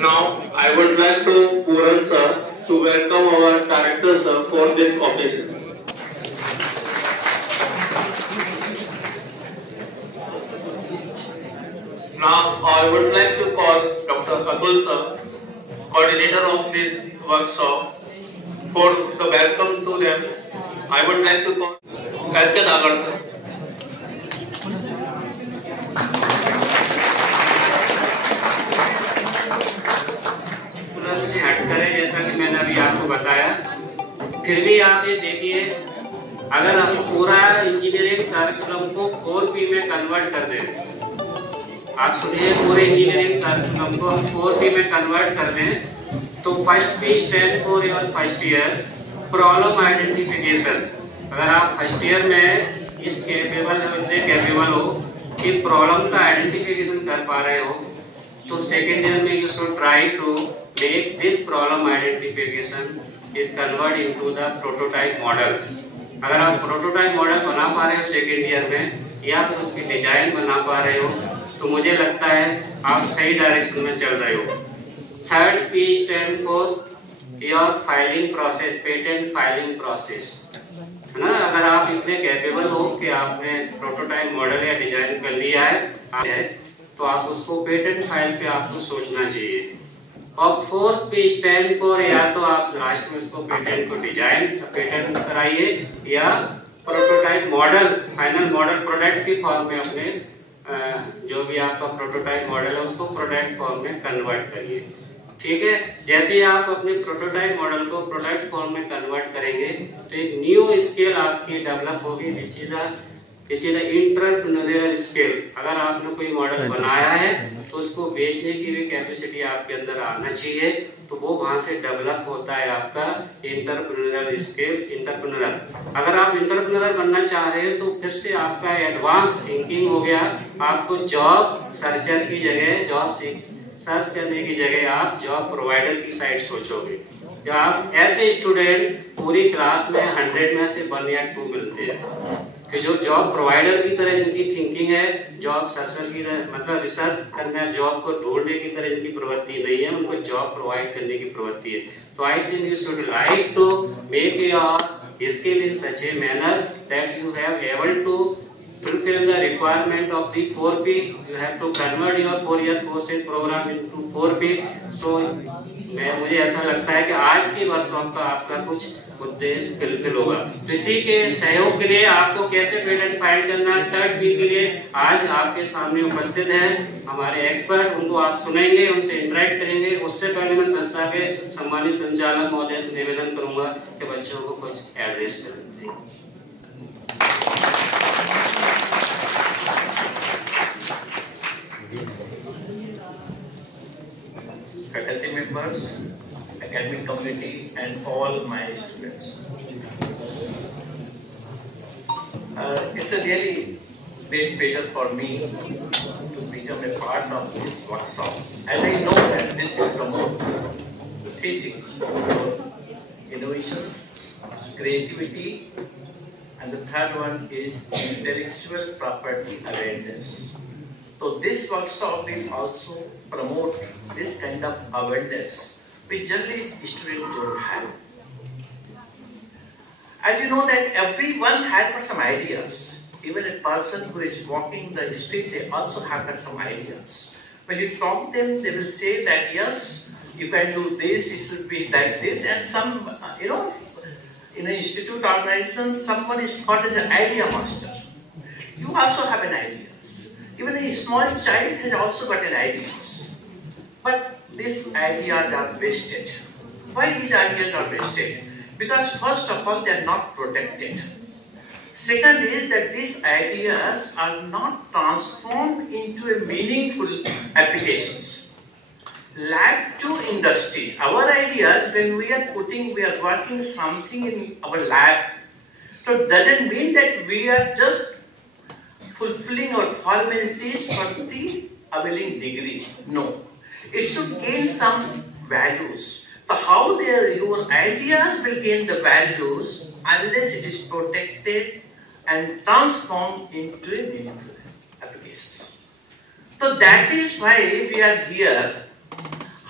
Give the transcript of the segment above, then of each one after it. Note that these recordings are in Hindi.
Now, I would like to Puran sir to welcome our director sir for this occasion. Now, I would like to call Dr. Atul sir, coordinator of this workshop, for the welcome to them. I would like to call S.K. Dagar sir. से हटकर है, जैसा कि मैंने अभी आपको बताया। फिर भी आप ये देखिए, अगर हम पूरा इंजीनियरिंग कार्यक्रम को 4P में कन्वर्ट कर दें, आप सुनिए, पूरे इंजीनियरिंग कार्यक्रम को हम 4P में कन्वर्ट कर दें, तो first P stand for your first year problem identification. अगर आप फर्स्ट ईयर में इस कैपेबल हो कि प्रॉब्लम का आइडेंटिफिकेशन कर पा रहे हो, तो सेकेंड ईयर में you should try to make this problem identification is convert into the prototype model. अगर आप प्रोटोटाइप मॉडल बना पा रहे हो सेकेंड ईयर में, या फिर उसकी डिजाइन बना पा रहे हो, तो मुझे लगता है आप सही डायरेक्शन में चल रहे हो। Third P stand for your filing process, patent filing process, है ना। अगर आप इतने कैपेबल हो कि आपने प्रोटोटाइप मॉडल या डिजाइन कर लिया है, तो आप उसको पेटेंट फाइल पे आपको सोचना चाहिए। और फोर्थ P स्टैंड फॉर, या तो आप लास्ट में उसको पेटेंट को पेटेंट कराइए, या prototype model, final model product की फॉर्म में अपने जो भी आपका प्रोटोटाइप मॉडल है उसको प्रोडक्ट फॉर्म में कन्वर्ट करिए। ठीक है, जैसे ही आप अपने प्रोटोटाइप मॉडल को प्रोडक्ट फॉर्म में कन्वर्ट करेंगे, तो एक न्यू स्केल आपकी डेवलप होगी, which is the entrepreneurial skill. अगर आपने कोई मॉडल बनाया है तो उसको बेचने की भी कैपेसिटी आपके अंदर आना चाहिए, तो वो वहां से डेवलप होता है आपका एंटरप्रेन्योरियल स्किल, एंटरप्रेन्योर। अगर आप एंटरप्रेन्योर बनना चाह रहे हैं तो फिर से आपका एडवांस थिंकिंग हो गया। आपको जॉब सर्चर की जगह, जॉब सर्च करने की जगह आप जॉब प्रोवाइडर की साइड सोचोगे। जब आप ऐसे स्टूडेंट पूरी क्लास में 100 में से 1 या 2 मिलते हैं कि जो जॉब प्रोवाइडर की तरह जिनकी थिंकिंग है, जॉब सर्चर की मतलब रिसर्च करना, जॉब को ढूंढने की तरह जिनकी प्रवृत्ति नहीं है, उनको जॉब प्रोवाइड करने की प्रवृत्ति है। तो I think you should like to make your skill in such a manner that you have able to fulfill the requirement of the 4P. You have to convert your 4-year courses program into 4P. So मुझे ऐसा लगता है कि आज की वर्कशॉप का आपका कुछ उद्देश्य फुलफिल होगा। तो इसी के सहयोग के लिए आपको कैसे पेटेंट फाइल करना है, थर्ड P के लिए आज आपके सामने उपस्थित हैं हमारे एक्सपर्ट। उनको आप सुनेंगे, उनसे इंटरेक्ट करेंगे। उससे पहले मैं संस्था के सम्मानित संचालक महोदय से निवेदन करूंगा कि बच्चों को कुछ एड्रेस करें। Faculty members, academic community, and all my students. It's a really great pleasure for me to become a part of this workshop, as I know that this will promote 3 things: innovations, creativity, and the third one is intellectual property awareness. So this workshop will also promote this kind of awareness which generally students don't have. As you know that everyone has got some ideas. Even a person who is walking the street, they also have got some ideas. When you talk to them, they will say that yes, you can do this, it should be like this. And some, in an institute organization, someone is called as an idea master. You also have an idea. Even a small child has also got an ideas. But these ideas are wasted. Why these ideas are wasted? Because first of all, they are not protected. Second is that these ideas are not transformed into a meaningful applications. Lab to industry. Our ideas, when we are working something in our lab, so it doesn't mean that we are just fulfilling our formalities for the availing degree. No. It should gain some values. So how your ideas will gain the values unless it is protected and transformed into a meaningful applications. So that is why we are here.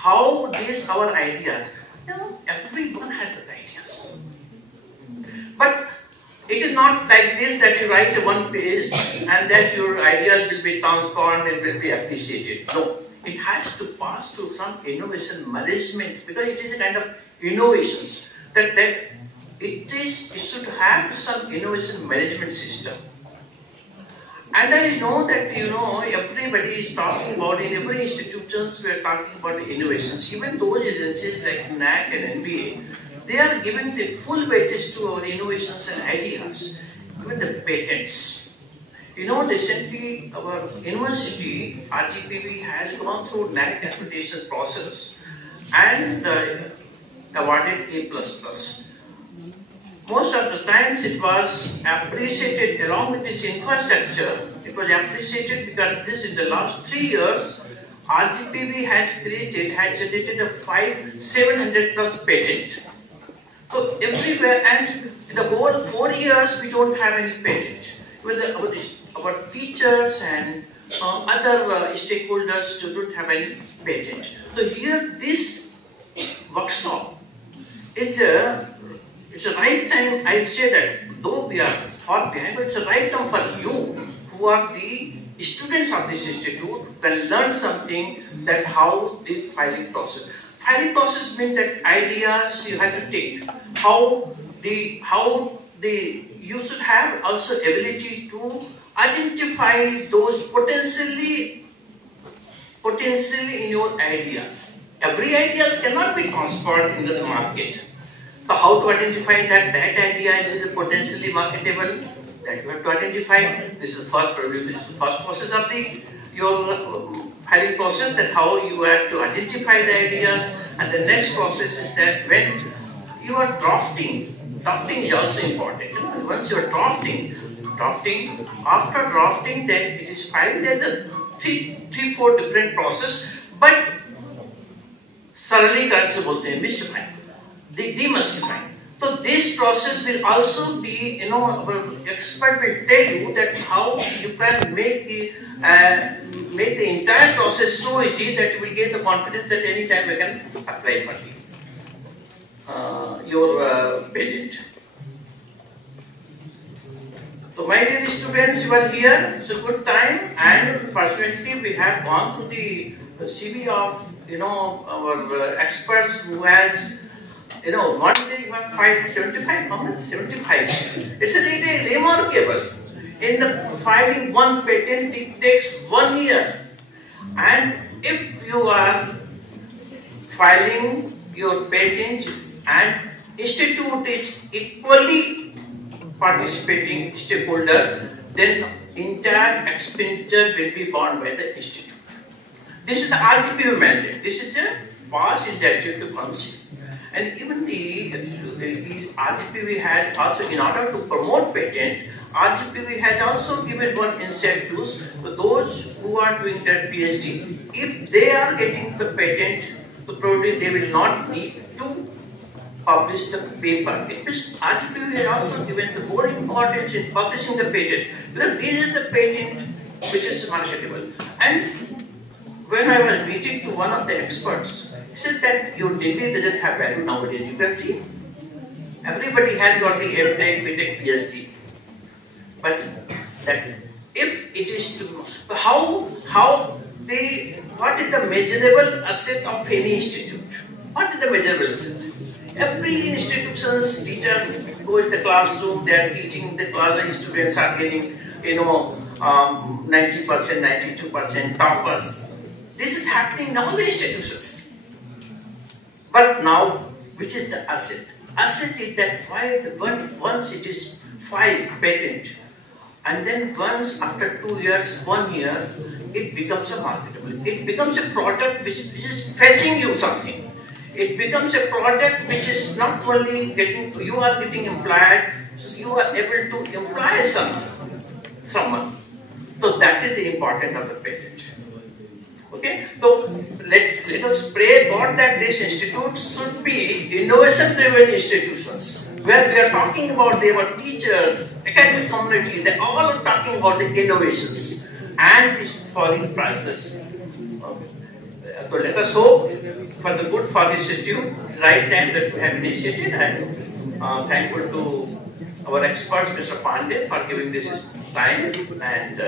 how these our ideas, everyone has the ideas. But it is not like this that you write one page and that your ideas will be transformed and will be appreciated. No, it has to pass through some innovation management, because it is a kind of innovations that it should have some innovation management system. And I know that everybody is talking about, in every institutions we are talking about innovations. Even those agencies like NAC and NBA, they are giving the full weightage to our innovations and ideas, even the patents. Recently our university, RGPV, has gone through NAC accreditation process and awarded A++. Most of the times it was appreciated along with this infrastructure. It was appreciated because this, in the last 3 years, RGPV has generated a 700 plus patent. So everywhere, and in the whole 4 years we don't have any patent. Our teachers and other stakeholders don't have any patent. So here this workshop, it's a right time. I say that though we are far behind, but it's a right time for you who are the students of this institute can learn something, that how the filing process. Filing process means that ideas you have to take. You should have also ability to identify those potentially in your ideas. Every ideas cannot be transferred in the market. So how to identify that idea is potentially marketable? That you have to identify. This is the first process of your filing process, that how you have to identify the ideas. And the next process is that when you are drafting is also important. Once you are drafting, after drafting, then it is filed. There are three, 4 different process, but सरलीकरण से बोलते हैं, mystifying, demystifying. So this process will also be, our expert will tell you that how you can make the entire process so easy that you will get the confidence that any time you can apply for your patent. So my dear students, you are here. It's a good time, and fortunately we have gone through the CV of our experts who has. One day you have filed 75. How much? 75. It's really remarkable. In the filing one patent, it takes 1 year. And if you are filing your patent and institute is equally participating stakeholder, then entire expenditure will be borne by the institute. This is the RGPV mandate. This is the past statute to council. And even the RGPV has also, in order to promote patent, RGPV has also given one incentive to those who are doing their PhD. If they are getting the patent, so probably they will not need to publish the paper. RGPV has also given the more importance in publishing the patent, because this is the patent which is marketable. And when I was meeting to one of the experts, he said that your degree doesn't have value nowadays. You can see, everybody has got the MTech, BTech, PhD. But that if it is to, what is the measurable asset of any institute? What is the measurable asset? Every institution's teachers go in the classroom, they are teaching the class, the students are getting, 90%, 92%, toppers. This is happening in all the institutions. But now, which is the asset? Asset is that once it is filed patent, and then once after 2 years, 1 year, it becomes a marketable. It becomes a product which is fetching you something. It becomes a product which is not only you are getting employed, so you are able to employ someone. So that is the importance of the patent. Okay, so let us pray God that this institute should be innovation-driven institutions, where we are talking about our teachers, academic community, they all are talking about the innovations and this falling prices. So let us hope for the good for this institute, right time that we have initiated, and thankful to our experts, Mr. Pandey, for giving this time, and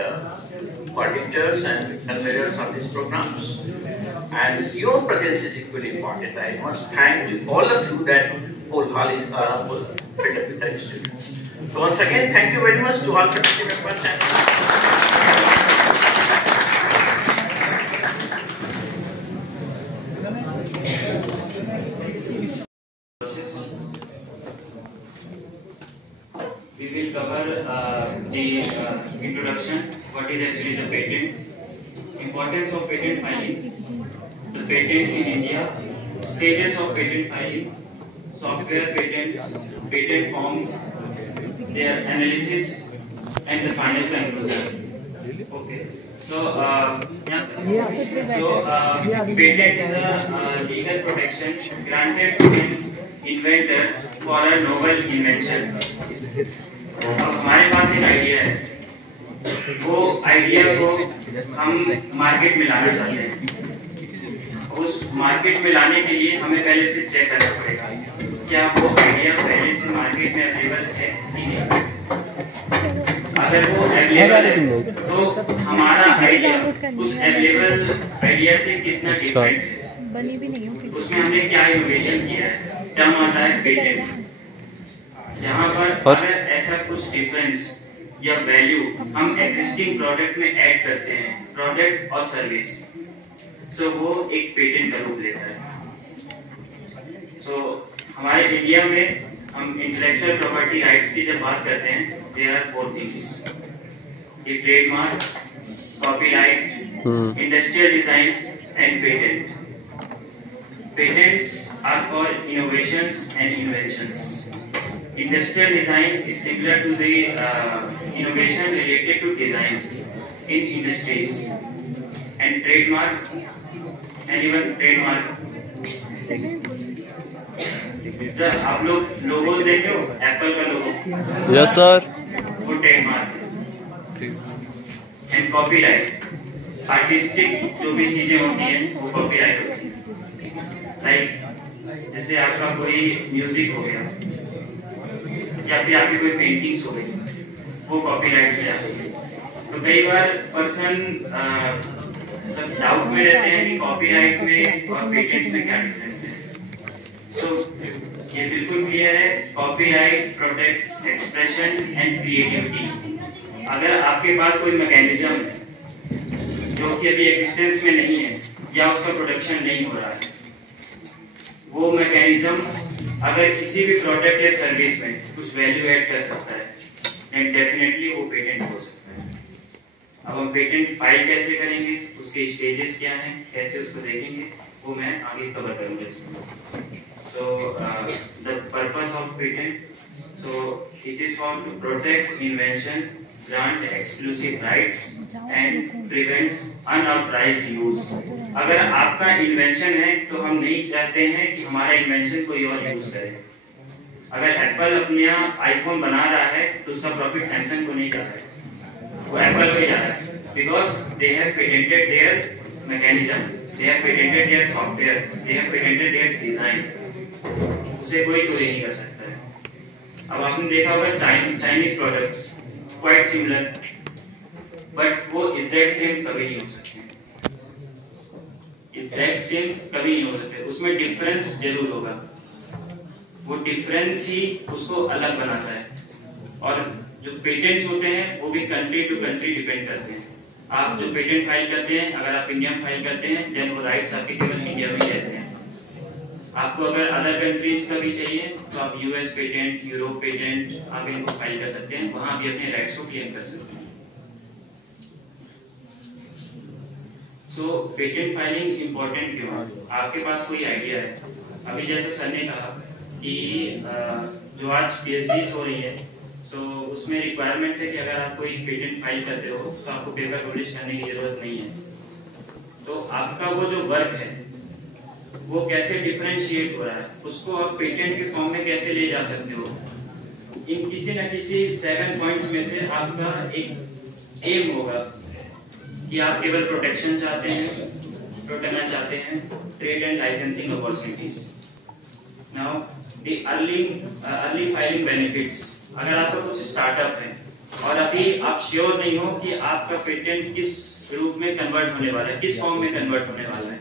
coordinators and conveners of these programs. And your presence is equally important. I must thank all of you that whole hall is filled up with the students. So once again, thank you very much to all faculty members and we will cover the introduction, what is actually the patent, importance of patent filing, the patents in India, stages of patent filing, software patents, patent forms, their analysis, and the final conclusion. Okay. So, yes. So, patent is a legal protection granted to an inventor for a novel invention. अब हमारे पास एक आइडिया है, वो आइडिया को हम मार्केट में लाना चाहते हैं। उस मार्केट में लाने के लिए हमें पहले से चेक करना पड़ेगा क्या वो आइडिया पहले से मार्केट में अवेलेबल है कि नहीं। अगर वो अवेलेबल है तो हमारा आइडिया उस अवेलेबल आइडिया से कितना डिफरेंट है, उसमें हमने क्या इनोवेशन किया है, टर्म आता है पेटेंट। जहाँ पर अगर ऐसा कुछ डिफरेंस या वैल्यू हम एग्जिस्टिंग प्रोडक्ट में ऐड करते हैं, प्रोडक्ट और सर्विस, सो वो एक पेटेंट का रूप लेता है। सो हमारे इंडिया में हम इंटेलेक्चुअल प्रॉपर्टी राइट्स की जब बात करते हैं, देयर आर 4 थिंग्स, ये trademark, copyright, industrial design and patent. Patents are for innovations and inventions. Industrial design is similar to the innovation related to design in industries, and trademark, anyone trademark? Sir, आप लोग लोगोस देखे हो, एप्पल का लोगो? Yes sir. वो ट्रेडमार्क। एंड कॉपीराइट, आर्टिस्टिक जो भी चीजें होती हैं वो कॉपीराइट होती है। लाइक जैसे आपका कोई म्यूजिक हो गया या फिर आपकी कोई पेंटिंग्स हो गई, वो कॉपीराइट में जाती है। तो कई बार पर्सन मतलब डाउट में रहते हैं कि कॉपीराइट में और पेटेंट में क्या डिफरेंस है। तो ये बिल्कुल क्लियर है, copyright protects expression and creativity. अगर आपके पास कोई मैकेनिज्म है जो कि अभी एग्जिस्टेंस में नहीं है या उसका प्रोडक्शन नहीं हो रहा है, वो मैकेनिज्म अगर किसी भी प्रोडक्ट या सर्विस में कुछ वैल्यू ऐड कर सकता है एंड डेफिनेटली वो पेटेंट हो सकता है। अब हम पेटेंट फाइल कैसे करेंगे, उसके स्टेजेस क्या हैं, कैसे उसको देखेंगे, वो मैं आगे कवर करूंगा। So the purpose of patent, so it is for to protect invention, grant exclusive rights and prevents unauthorized use। अगर आपका इन्वेंशन है तो हम नहीं चाहते हैं कि हमारा इन्वेंशन कोई और यूज करे। अगर एप्पल अपने आईफोन बना रहा है तो उसका प्रॉफिट सैमसंग को नहीं जा रहा है, वो एप्पल को जा रहा है, because they have patented their mechanism, they have patented their software, they have patented their design. उसे कोई चोरी नहीं कर सकता है। अब आपने देखा होगा Chinese products quite similar, but वो exact same कभी नहीं हो सकते, exact same कभी नहीं हो सकते, उसमें डिफरेंस जरूर होगा, वो डिफरेंस ही उसको अलग बनाता है। और जो पेटेंट्स होते हैं वो भी कंट्री टू कंट्री डिपेंड करते हैं। आप जो पेटेंट फाइल करते हैं, अगर आप इंडिया में फाइल करते हैं, देन वो राइट्स आपके केवल इंडिया में ही रहते हैं। आपको अगर अदर कंट्रीज का भी चाहिए तो आप यूएस पेटेंट, यूरोप पेटेंट, आप इनको फाइल कर सकते हैं, वहां भी अपने राइट्स को क्लेम कर सकते हैं। सो पेटेंट फाइलिंग इंपॉर्टेंट क्यों है? आपके पास कोई आइडिया है, अभी जैसे सर ने कहा कि जो आज पीएचडीज हो रही है, सो उसमें रिक्वायरमेंट है कि अगर आप कोई पेटेंट फाइल करते हो तो आपको पेपर पब्लिश करने की जरूरत नहीं है। तो आपका वो जो वर्क है वो कैसे डिफरेंशिएट हो रहा है, उसको आप पेटेंट के फॉर्म में कैसे ले जा सकते हो। इन किसी न किसी 7 पॉइंट्स में से आपका एक एम होगा कि आप केवल प्रोटेक्शन चाहते हैं करना चाहते हैं trade and licensing opportunities. Now the early filing benefits. अगर आपका कुछ स्टार्टअप है और अभी आप श्योर नहीं हो कि आपका पेटेंट किस रूप में कन्वर्ट होने वाला है, किस फॉर्म में कन्वर्ट होने वाला है,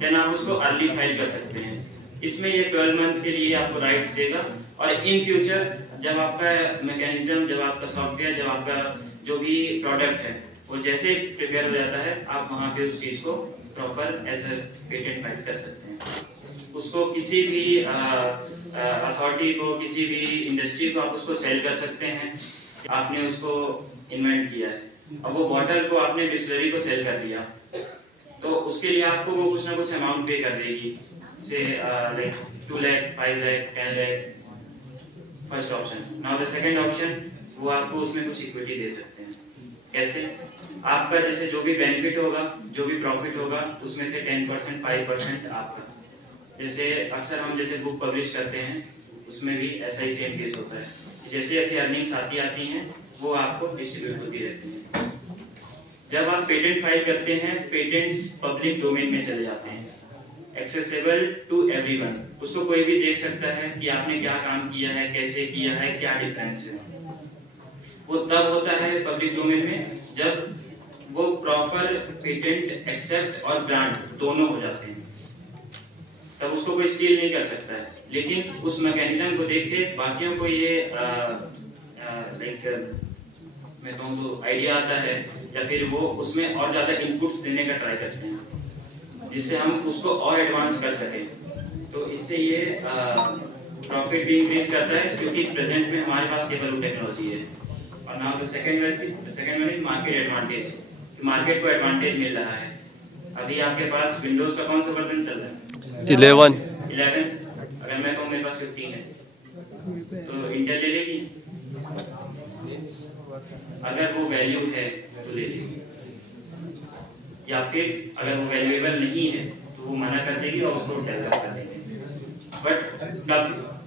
देन आप उसको अर्ली फाइल कर सकते हैं। इसमें ये 12 मंथ के लिए आपको राइट्स देगा और इन फ्यूचर जब आपका मैकेनिज्म, जब आपका सॉफ्टवेयर, जब आपका जो भी प्रोडक्ट है वो जैसे प्रिपेयर हो जाता है, आप वहां पे उस चीज को proper as a patent file कर सकते हैं। उसको किसी भी अथॉरिटी को, किसी भी इंडस्ट्री को आप उसको सेल कर सकते हैं। आपने उसको इन्वेंट किया है, अब वो बॉटल को आपने बिस्लरी को सेल कर दिया, तो उसके लिए आपको वो कुछ ना कुछ अमाउंट पे कर देगी, से like 2 lakh, 5 lakh, 10 lakh. First option. Now the second option, वो आपको उसमें कुछ इक्विटी दे सकते हैं। कैसे? आपका जैसे जो भी बेनिफिट होगा, जो भी प्रॉफिट होगा, उसमें से 10%, 5% आपका। जैसे अक्सर हम जैसे बुक पब्लिश करते हैं, उसमें भी ऐसा ही सेम केस होता है। जैसे ऐसी अर्निंग्स आती हैं, वो आपको डिस्ट्रीब्यूट होती रहती हैं। जब आप पेटेंट फाइल करते हैं, पेटेंट्स पब्लिक डोमेन में चले जाते हैं, एक्सेसिबल टू एवरीवन। उसको कोई भी देख सकता है कि आपने क्या काम किया है, कैसे किया है, क्या डिफरेंस है। वो तब होता है पब्लिक डोमेन में जब वो प्रॉपर पेटेंट एक्सेप्ट और ग्रांट दोनों हो जाते हैं, तब उसको कोई स्टील नहीं कर सकता है। लेकिन उस मैकेनिज्म को देख के बाकियों को ये लाइक मैं कहूँ तो आइडिया आता है, या फिर वो उसमें और ज्यादा इनपुट्स देने का ट्राई करते हैं, जिससे हम उसको और एडवांस कर सकें। तो इससे ये प्रॉफिट भी इंक्रीज करता है, क्योंकि प्रेजेंट में हमारे पास केवल वो टेक्नोलॉजी है। और now the second one is market advantage. Market को एडवांटेज मिल रहा है। अभी आपके पास विंडोज का कौन सा वर्जन चल रहा है? 11। अगर मैं कहूँ मेरे पास 15 है, तो इंटेल ले लेगी। अगर वो वैल्यू है तो ले लेगी, या फिर अगर वो वैल्यूएबल नहीं है तो वो मना कर देगी और उसको डेवलप कर देंगे। बट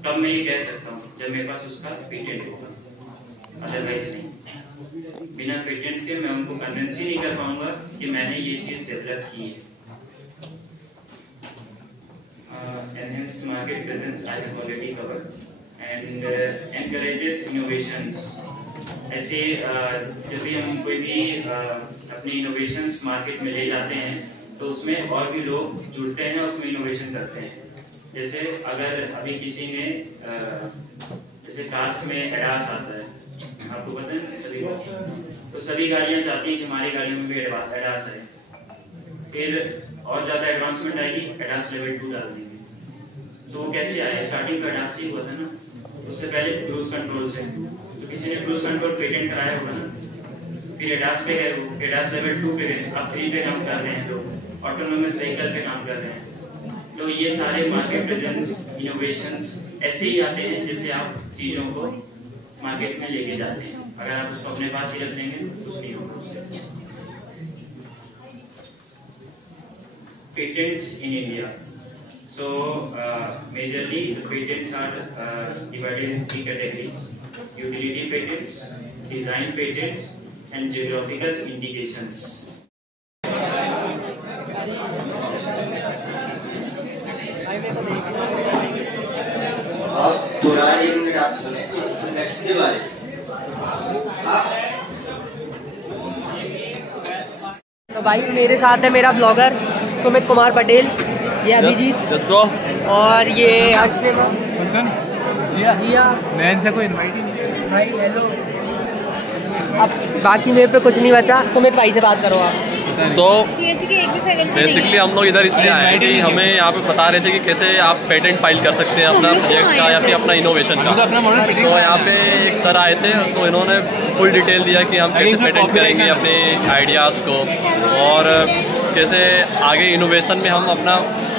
तब मैं ये कह सकता हूँ जब मेरे पास उसका पेटेंट होगा, अदरवाइज नहीं। बिना पेटेंट के मैं उनको कन्विंस ही नहीं कर पाऊंगा कि मैंने ये चीज डेवलप की है। Enhanced market presence I have already covered, and encourages innovations. ऐसे जब भी हम कोई भी अपनी इनोवेशंस मार्केट में ले जाते हैं, तो उसमें और भी लोग जुड़ते हैं, उसमें इनोवेशन करते हैं। जैसे अगर अभी किसी ने जैसे कार्स में एडास आता है, आपको पता है ना सभी को, तो सभी गाड़ियां चाहती हैं कि हमारी गाड़ियों में भी एडास आए। फिर और ज्यादा एडवांसमेंट आएगी, एडास लेवल 2 डाल देंगे। तो वो कैसे आए? स्टार्टिंग का एडास ही हुआ था ना, उससे पहले क्रूज कंट्रोल से। तो किसी ने क्रूज कंट्रोल पेटेंट कराया होगा ना, फिर एडास पे गए, वो एडास लेवल 2 पे गए, अब 3 पे काम कर रहे हैं लोग, ऑटोनोमस व्हीकल पे काम कर रहे हैं। तो ये सारे मार्केट प्रेजेंस, इनोवेशंस ऐसे ही आते हैं जिससे आप चीजों को मार्केट में लेके जाते हैं। अगर आप उसको अपने पास ही रख लेंगे कुछ नहीं होगा उससे। Patents in India. So majorly the patents are divided in 3 categories: utility patents, design patents, and geographical indications. अब पुरानी यूनिट आप सुने इस प्रोजेक्ट के बारे में। तो भाई मेरे साथ है मेरा ब्लॉगर सुमित कुमार पटेल, ये अभिजीत और ये हसन जिया। मैं इनसे कोई इनवाइट ही नहीं। भाई हेलो। अब बाकी मेरे पे कुछ नहीं बचा, सुमित भाई से बात करो आप। सो बेसिकली हम लोग इधर इसलिए आए हैं कि हमें यहाँ पे बता रहे थे कि कैसे आप पेटेंट फाइल कर सकते हैं अपना प्रोजेक्ट का या फिर अपना इनोवेशन का। तो यहाँ पे एक सर आए थे, तो इन्होंने फुल डिटेल दिया कि हम कैसे पेटेंट करेंगे अपने आइडियाज़ को, और कैसे आगे इनोवेशन में हम अपना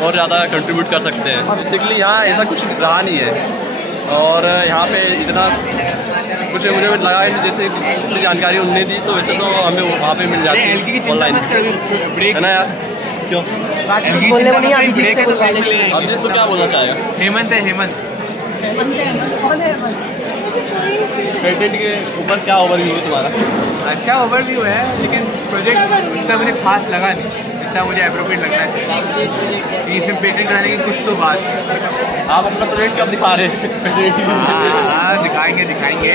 और ज़्यादा कंट्रीब्यूट कर सकते हैं। बेसिकली यहाँ ऐसा कुछ रहा नहीं है, और यहाँ पे इतना कुछ मुझे लगा है जैसे जितनी जानकारी उनने दी, तो वैसे तो हमें वहाँ पे मिल जाती है ऑनलाइन, है ना यार? क्यों बोलने को नहीं? अभिजीत से अभिजीत तो क्या बोलना चाहेगा? हेमंत है, हेमंत। पेटेंट के ऊपर क्या ओवरव्यू है तुम्हारा? अच्छा ओवरव्यू है, लेकिन प्रोजेक्ट इतना मुझे खास लगा नहीं। इतना मुझे अप्रोप्रिएट लगता है कि इसमें पेटेंट कराने की कुछ तो बात। आप अपना प्रोजेक्ट कब दिखा रहे हैं? हाँ दिखाएंगे दिखाएंगे।